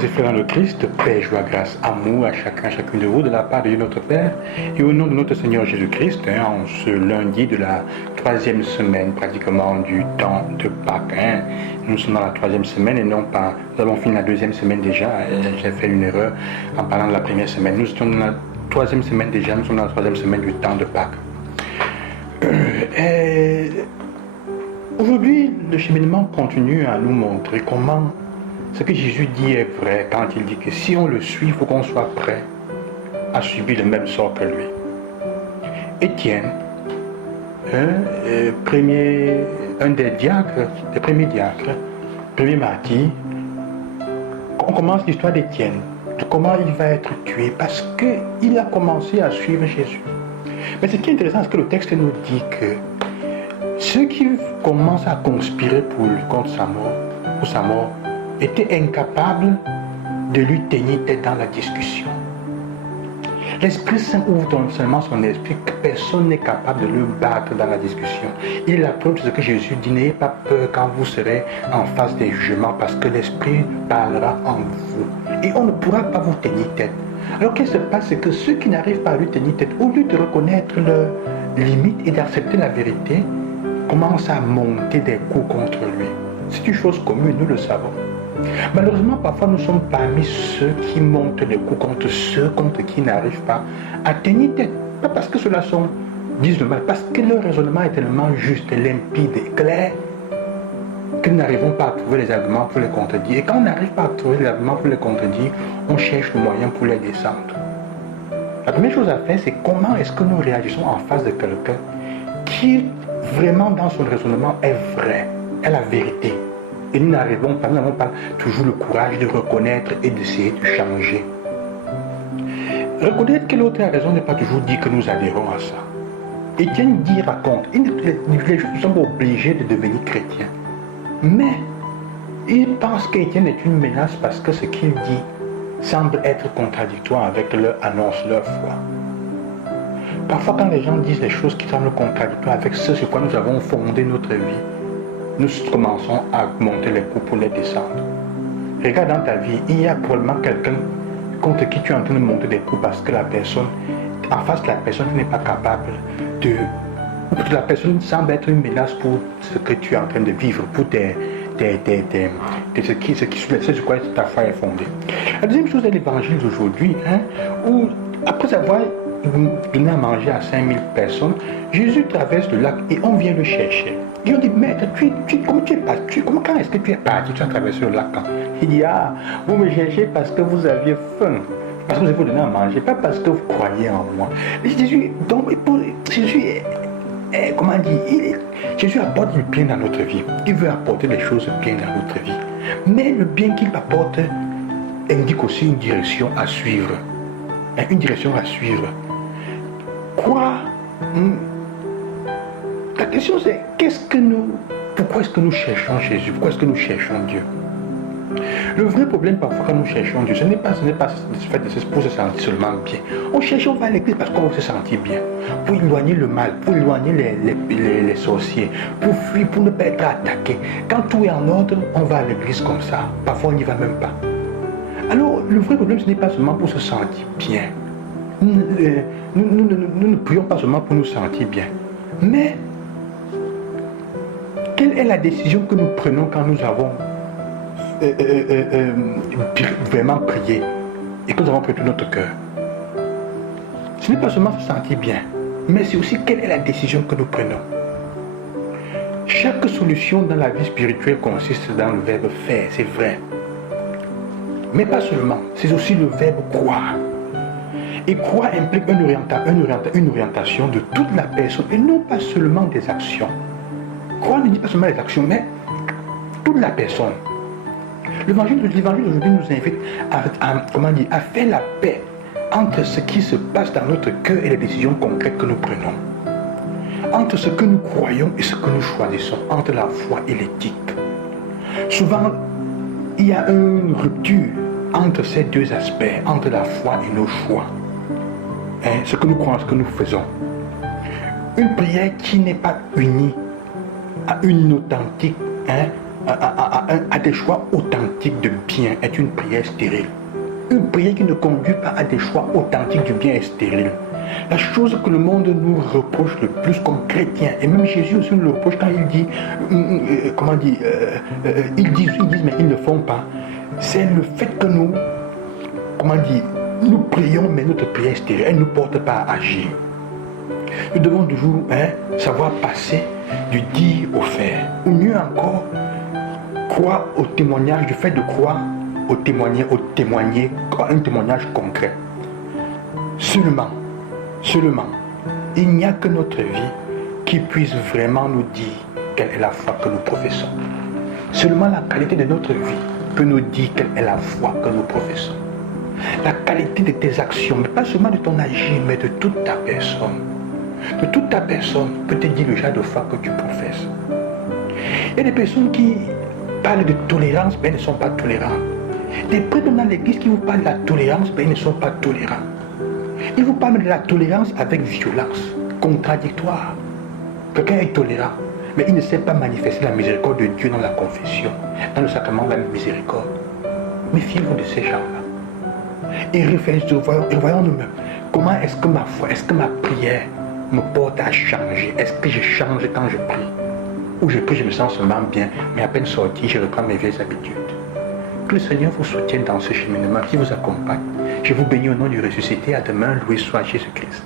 Frères et frères dans le Christ, paix, joie, grâce, amour à chacun, chacune de vous, de la part de Dieu notre Père, et au nom de notre Seigneur Jésus-Christ, en ce lundi de la 3e semaine pratiquement du temps de Pâques. Nous sommes dans la 3e semaine et non pas, nous avons fini la 2e semaine déjà, j'ai fait une erreur en parlant de la 1re semaine. Nous sommes dans la 3e semaine déjà, nous sommes dans la 3e semaine du temps de Pâques. Aujourd'hui, le cheminement continue à nous montrer comment ce que Jésus dit est vrai quand il dit que si on le suit, il faut qu'on soit prêt à subir le même sort que lui. Étienne, un des diacres, des premiers diacres, premier martyr, on commence l'histoire d'Étienne, de comment il va être tué parce qu'il a commencé à suivre Jésus. Mais ce qui est intéressant, c'est que le texte nous dit que ceux qui commencent à conspirer contre sa mort, étaient incapables de lui tenir tête dans la discussion. L'Esprit Saint ouvre seulement son esprit, que personne n'est capable de le battre dans la discussion. Il est la preuve de ce que Jésus dit, n'ayez pas peur quand vous serez en face des jugements, parce que l'Esprit parlera en vous. Et on ne pourra pas vous tenir tête. Alors qu'est-ce qui se passe, c'est que ceux qui n'arrivent pas à lui tenir tête, au lieu de reconnaître leurs limites et d'accepter la vérité, commencent à monter des coups contre lui. C'est une chose commune, nous le savons. Malheureusement, parfois nous sommes parmi ceux qui montent les coups contre ceux contre qui n'arrivent pas à tenir tête. Pas parce que ceux-là disent le mal, parce que leur raisonnement est tellement juste, limpide et clair que nous n'arrivons pas à trouver les arguments pour les contredire. Et quand on n'arrive pas à trouver les arguments pour les contredire, on cherche le moyen pour les descendre. La première chose à faire, c'est comment est-ce que nous réagissons en face de quelqu'un qui vraiment dans son raisonnement est vrai, est la vérité. Et nous n'avons pas toujours le courage de reconnaître et d'essayer de changer. Reconnaître que l'autre a raison n'est pas toujours dire que nous adhérons à ça. Étienne raconte, les gens ne sont pas obligés de devenir chrétiens. Mais il pense qu'Étienne est une menace parce que ce qu'il dit semble être contradictoire avec leur annonce, leur foi. Parfois quand les gens disent des choses qui semblent contradictoires avec ce sur quoi nous avons fondé notre vie, nous commençons à monter les coups pour les descendre. Regarde dans ta vie, il y a probablement quelqu'un contre qui tu es en train de monter des coups parce que la personne, en face de la personne n'est pas capable de... La personne semble être une menace pour ce que tu es en train de vivre, pour ce sur quoi ta foi est fondée. La deuxième chose est l'évangile d'aujourd'hui, où après avoir donné à manger à 5000 personnes, Jésus traverse le lac et on vient le chercher. Et on dit, maître, quand est-ce que tu es parti, tu as traversé le lac? Il dit, vous me cherchez parce que vous aviez faim, parce que vous avez donné à manger, pas parce que vous croyez en moi. Et Jésus, Jésus apporte du bien dans notre vie. Il veut apporter des choses bien dans notre vie. Mais le bien qu'il apporte indique aussi une direction à suivre. Une direction à suivre. La question c'est, pourquoi est-ce que nous cherchons Jésus? Pourquoi est-ce que nous cherchons Dieu? Le vrai problème parfois quand nous cherchons Dieu, ce n'est pas pour se sentir seulement bien. On va à l'église parce qu'on veut se sentir bien. Pour éloigner le mal, pour éloigner les sorciers, pour fuir, pour ne pas être attaqué. Quand tout est en ordre, on va à l'église comme ça. Parfois on n'y va même pas. Alors le vrai problème ce n'est pas seulement pour se sentir bien. Nous ne prions pas seulement pour nous sentir bien. Mais quelle est la décision que nous prenons quand nous avons vraiment prié et que nous avons prêté notre cœur? Ce n'est pas seulement se sentir bien, mais c'est aussi quelle est la décision que nous prenons. Chaque solution dans la vie spirituelle consiste dans le verbe faire, c'est vrai. Mais pas seulement, c'est aussi le verbe croire. Et croire implique une orientation de toute la personne et non pas seulement des actions. Croire ne dit pas seulement les actions, mais toute la personne. L'évangile d'aujourd'hui nous invite à faire la paix entre ce qui se passe dans notre cœur et les décisions concrètes que nous prenons. Entre ce que nous croyons et ce que nous choisissons, entre la foi et l'éthique. Souvent, il y a une rupture entre ces deux aspects, entre la foi et nos choix. Ce que nous croyons, ce que nous faisons. Une prière qui n'est pas unie à une authentique à des choix authentiques de bien est une prière stérile. Une prière qui ne conduit pas à des choix authentiques du bien est stérile. La chose que le monde nous reproche le plus comme chrétiens, et même Jésus aussi nous le reproche quand il dit, ils disent mais ils ne font pas, c'est le fait que nous, nous prions mais notre prière est stérile, elle ne nous porte pas à agir. Nous devons toujours savoir passer du dire au faire, ou mieux encore, croire au témoignage, du fait de croire au témoigner, un témoignage concret. Seulement, il n'y a que notre vie qui puisse vraiment nous dire quelle est la foi que nous professons. Seulement la qualité de notre vie peut nous dire quelle est la foi que nous professons. La qualité de tes actions, mais pas seulement de ton agir, mais de toute ta personne. De toute ta personne peut te dire le genre de foi que tu professes. Il y a des personnes qui parlent de tolérance, mais elles ne sont pas tolérantes. Des prêtres dans l'église qui vous parlent de la tolérance, mais ils ne sont pas tolérants. Ils vous parlent de la tolérance avec violence, contradictoire. Quelqu'un est tolérant, mais il ne sait pas manifester la miséricorde de Dieu dans la confession, dans le sacrement de la miséricorde. Méfiez-vous de ces gens-là. Et réfléchissez, voyons nous-mêmes. Comment est-ce que ma foi, est-ce que ma prière me porte à changer? Est-ce que je change quand je prie? Ou je prie, je me sens seulement bien, mais à peine sorti, je reprends mes vieilles habitudes. Que le Seigneur vous soutienne dans ce cheminement, qui vous accompagne. Je vous bénis au nom du ressuscité. À demain, loué soit Jésus-Christ.